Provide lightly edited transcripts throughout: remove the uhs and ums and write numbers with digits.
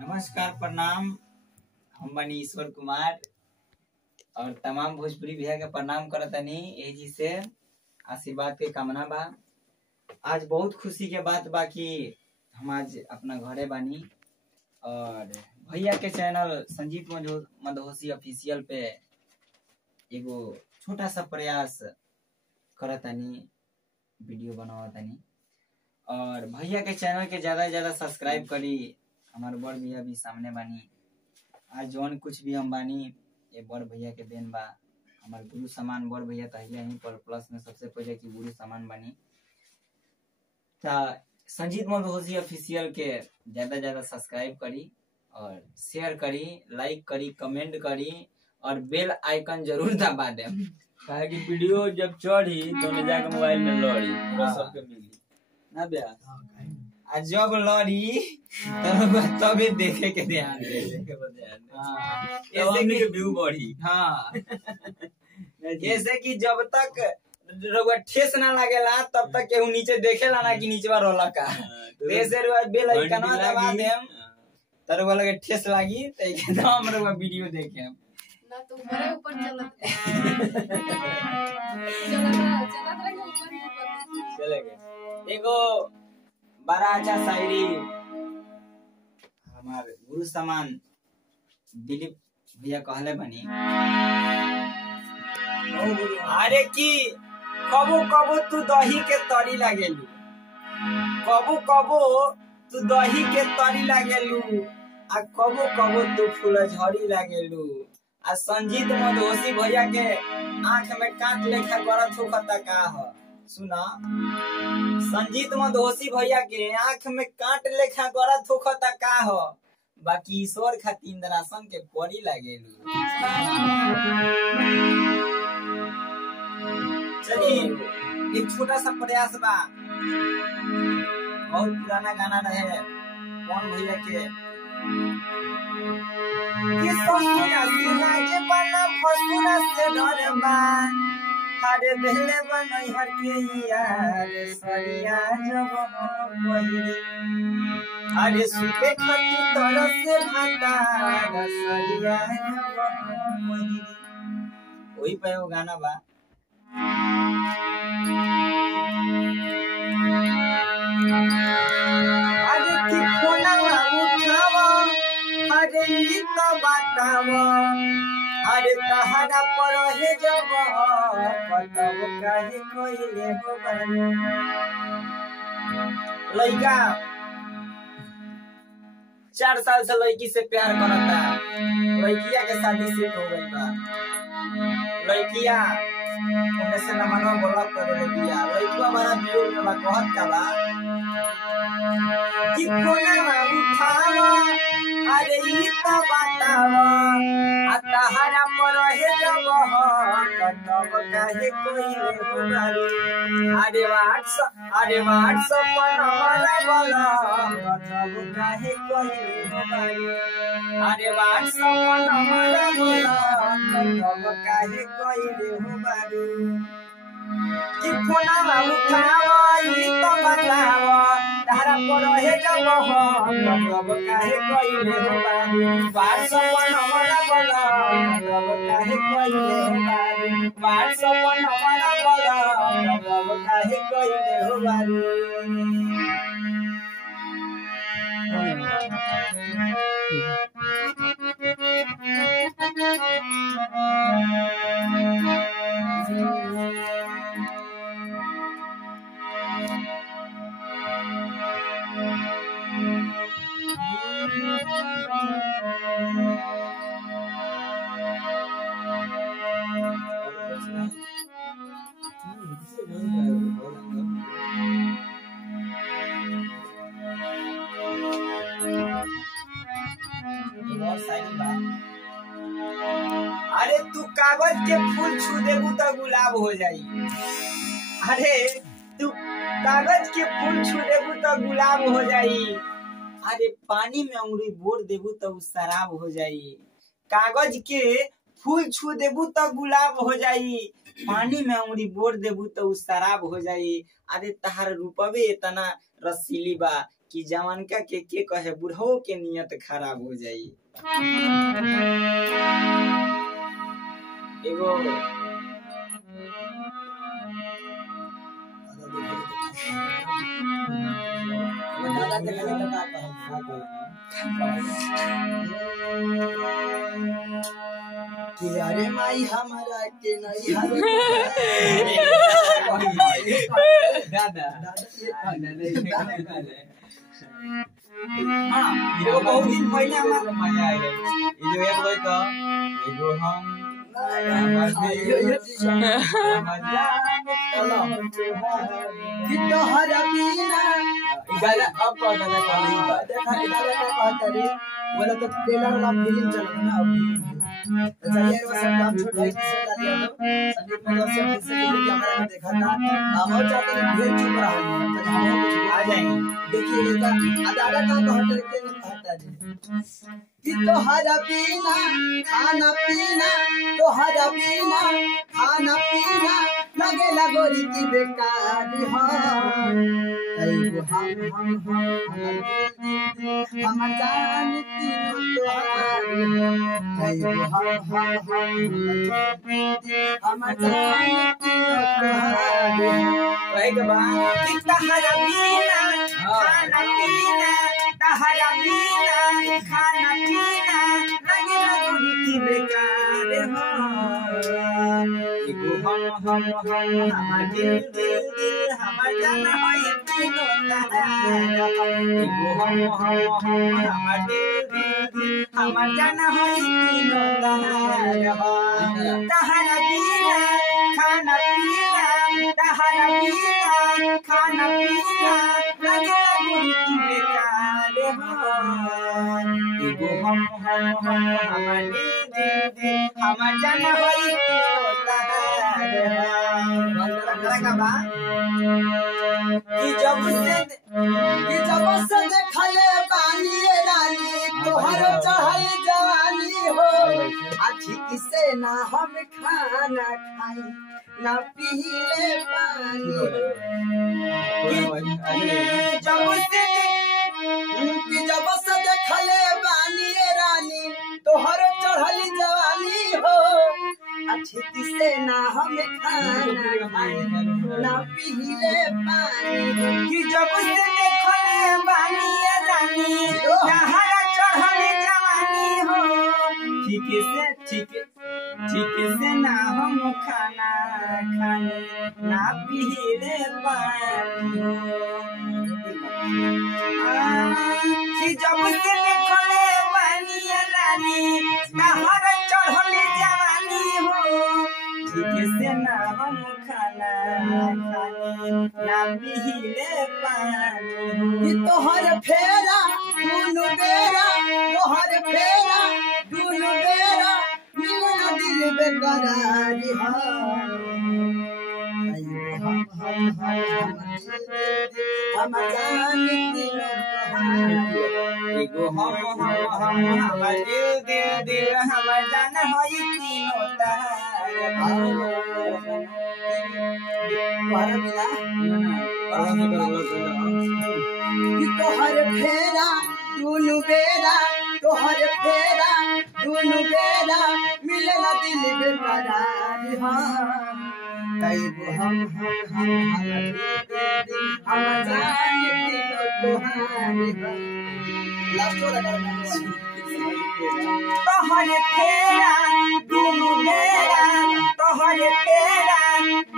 नमस्कार प्रणाम। हम बनी ईश्वर कुमार और तमाम भोजपुरी भैया के प्रणाम करतनी। एजी से आशीर्वाद के कामना बा। आज बहुत खुशी के बात बा कि हम आज अपना घरे बानी और भैया के चैनल संजीत मदहोसी ऑफिशियल पे एगो छोटा सा प्रयास करतनी, वीडियो बनावतनी और भैया के चैनल के ज्यादा से ज्यादा सब्सक्राइब करी। हमारे बड़ भैया भी सामने बानी। आज जौन कुछ भी हम बानी ये बड़ भैया के देन बा। हमारे गुरु समान बड़ भैया तो यहीं पर प्लस में सबसे पहले की गुरु समान बानी। संजीत मदहोसी ऑफिशियल के ज्यादा से ज्यादा सब्सक्राइब करी और शेयर करी, लाइक करी, कमेंट करी और बेल आइकन जरूर दबा दे। कहा कि वीडियो जब चढ़ी तो ले जाके मोबाइल में लड़ी पूरा सबके मिली ना ब्याह। जब लड़ी तबे देखे के ध्यान दे। ऐसे कि व्यू बढ़ी। हाँ जैसे कि जब तक रउआ ठेस ना लागेला तब तक केहू नीचे देखेला ना कि नीचे रोला का। ऐसे रउआ बेल आइकन दबा देम त रउआ लगे ठेस लागी त एकदम रउआ वीडियो देखेम ना। तो ऊपर ऊपर चलत चलेगा। एगो बड़ा अच्छा शायरी हमारे गुरु समान दिलीप भैया कहले बनी। अरे कि कबो कबो तू दही के तरी लागेलू, कबो कबो तू दही के तरी लागेलू, आ कबो कबो तू फूलझड़ी लागेलू। आ संजीत मदहोसी भैया के आंख में कांट लेखा गरत होखता का ह। सुना, संजीत मदहोसी भैया के आंख में कांट लेखा गरत होखता का ह। बाकी ईश्वर खातिर इंद्रासन के परी लागेलू। चलिए एक छोटा सा प्रयास बा। बहुत पुराना गाना रहे कौन भैया के कि ससुरा से लागे बना फसुरा से डर बा। हरे देहले बनई हर के यार सरिया जब पहिरी। अरे सुते खती तरह से भाता सरिया जब पहिरी। वही पे वो गाना बा। अरे की फोना उठावा, अरे ई तो बतावा, अरे तहरा पर है जब बताओ काहे कोइले हो बानी। लड़का 4 साल से लड़की से प्यार करता, लड़किया के शादी सेट हो गई बा। लड़किया उन्हें से नमनो ब्लॉक करे दिया। लड़का हमारा वियोग में बा, कहत का बा कि फोना उठावा, अरे ई तो बतावा, आ तहरा पर है जब तब काहे कोइले हो बानी। अरे व्हाट्सएप पर हमारा बोला तब काहे कोइले हो बानी। अरे व्हाट्सएप पर हमारा बोला तब काहे कोइले हो बानी। कि फोना उठावा ई तो बतावा, तारा पर है जब तब काहे कोइले हो बानी। व्हाट्सएप पर हमारा बोला तब काहे कोइले हो बानी। व्हाट्सएप पर हमारा बोला तब काहे कोइले हो बानी। अरे तू कागज के फूल छू देबू तो गुलाब हो जाई। अरे तू कागज के फूल छू देबू तो गुलाब हो जाई। अरे पानी में अंगुरी बोर देबू तो शराब हो जाई। कागज के फूल छू देबू तो गुलाब हो जाई। पानी में अंगुरी बोर देबू तो शराब हो जाई। अरे तहार रूपवे इतना रसीली बा कि जवान का के कहे बुढ़ो के नियत खराब हो जाई। एगो दादा देखले तो का कि अरे माई हमारा के नहीं दादा हाँ एगो बहुत दिन पहले हमारा मजा आ गई। ये जो एक भाई का एगो हम हरा बीना गाना अब का गाना का देखा दादा का कहता रे बोला तो ट्रेलर का फिल्म चल रहा ना अभी तो चलिए वो सब काम छोड़ भाई से डाल दिया तो संदीप प्रदर्शन से हमारा देखा था और जाकर ढेर चुप रहा है तो हम कुछ आ जाएंगे। देखिए का दादा का कहता रे कि तोहरा बिना खाना पीना तोहरा बिना खाना पीना लगे लगोरी की बेकार हम जानती हम जानती तोहरा बिना खाना पीना तोहरा बिना खाना पीना लगे लगोरी की बेकार एगो हम हमार दिल दिल हमार जान होई तीनों तहार एगो हम हमार दिल दिल हमार जान होई तीनों तहार तहारा बिना खाना पीना तहारा बिना खाना पीना लगे लगोरी की बेकार एगो हम हमार दिल दिल हमार जान होई तीनों तहार कि जब से देखले बानी रानी तोहर चढ़ल जवानी हो ठीक से ना हम खाना खाई ना पीले पानी जब से देखले बानी रानी तोहर चढ़ल जवानी हो ठीक से ना हम खाना खाई ना पीले पानी कि जब से देखले बानी रानी तोहर चढ़ल जवानी हो ठीक से ना हम खाना खाई ना पीले पानी कि जब से देखले बानी रानी तोहर चढ़ल जवानी हो ठीक से ना हम खाना खानी ना पीले पानी तोहर फेरा दुनु बेरा तोहर फेरा दुनु बेरा मिलना दिल बेकरार हम जानती एगो हम हमार दिल हमार जान होई तीनों तोहर फेरा दुनु बेरा तोहर फेरा दुनु बेरा मिलना दिल बेकरार हम जानती तोहर फेरा दुनु बेरा तोहर फेरा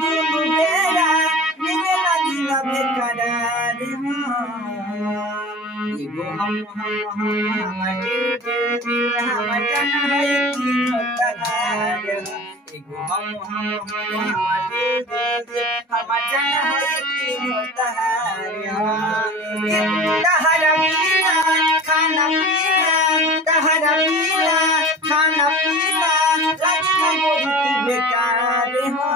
दुनु बेरा मिलना दिल बेकरार एगो हम हमार दिल हमार जान होई तीनों तहार एगो हम हमार दिल हमार जान होई तीनों तहार तहारा बिना खाना पीना तहारा बिना खाना पीना लगे लगोरी की बेकार एगो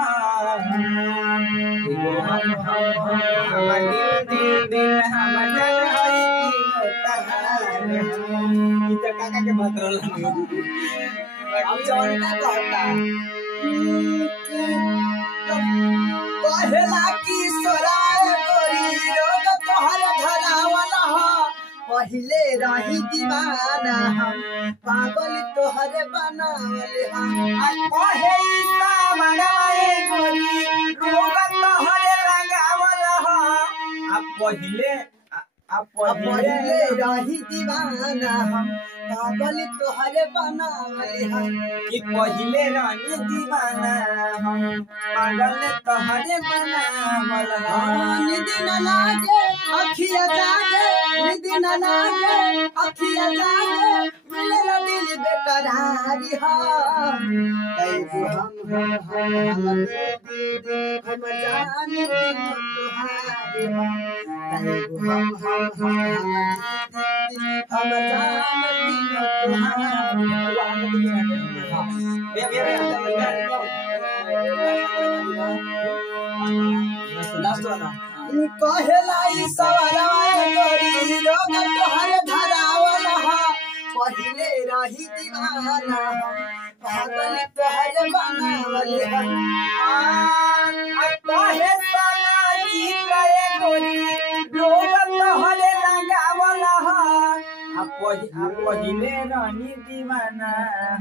हम हमार दिल हमार जान होई तीनों तहार ई त काका के बदल अब जौन का कहता पहला की सोराय गोरी रोग तोहर धरावला पहिले रही दीवाना हम पागल तोहरे बनावले हम आ कहे सावनवा गोरी रोग तोहरे लगावल ह आ पहिले रही दीवाना हम पागल तोहरे बनावले हम कि पहिले रही दीवाना हम पागल तोहरे बनावल हम निधि न लागे अखिया जागे निधि न लागे अखिया जागे मेरा दिल बेकरारी हा तैगो हम जान दिन तोहारे तैगो हम जान दिन कहलाई सवालवा गोरी रोग तोहरे धरावल ह पहिले रही दीवाना पागल तोहरे बनावल ह कहे साला जीतले गोरी रोग तोहरे लगावल ह पहिले रही दीवाना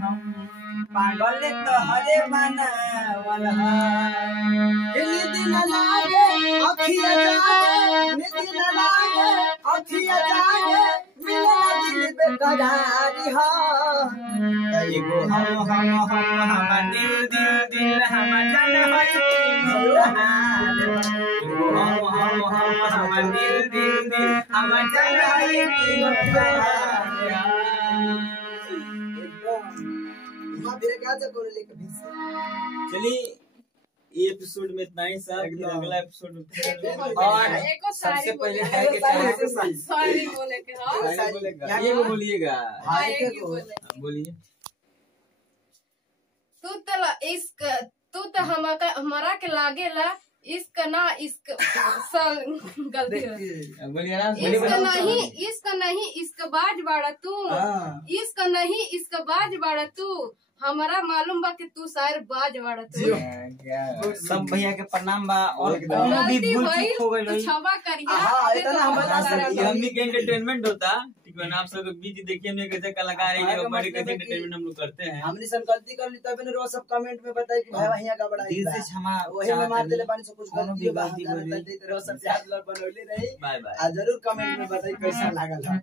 हम पागल तोहरे बनावल ह निधि न लागे अखिया जागे निधि न लागे अखिया जागे मेरा दिल बेकरारी हा एगो हम दिल हम जान हई एगो हम दिल हम जान हई मां फिर क्या कर लेके भी चलिए ये एपिसोड में इतना ही सर, फिर अगला एपिसोड में फिर और सबसे पहले है कि सॉरी बोले के हाँ ये को बोलिएगा। हाँ एक ही बोले बोलिए। तू तो हमारा के लागेला इश्क ना इश्क गलती बोलिए ना। इश्क नहीं इश्क बाज बाड़ा तू इश्क नहीं इश्क बाज बाड़ा तू हमारा मालूम बा कि तू शायर बाज बाड़ा तू सब भैया के प्रणाम बा और गलती भी भूल भइल चूक हो गइल तो क्षमा करिया हाँ, इतना हम बता सकते हैं। हमनी के एंटरटेनमेंट होता ठीक है ना। आप सब बीच देखिए हमने कैसे कलाकार है बड़े कैसे एंटरटेनमेंट हम लोग करते हैं। हमने सब गलती कर ली तभी रोज सब कमेंट में बताए कि भाई भैया का बड़ा दिल से क्षमा वही में मार देले पानी से कुछ कोनो गलती भी बा गलती बोली। रोज सब याद बनौले रही बाय बाय। आ जरूर कमेंट में बताई कैसा लागल है।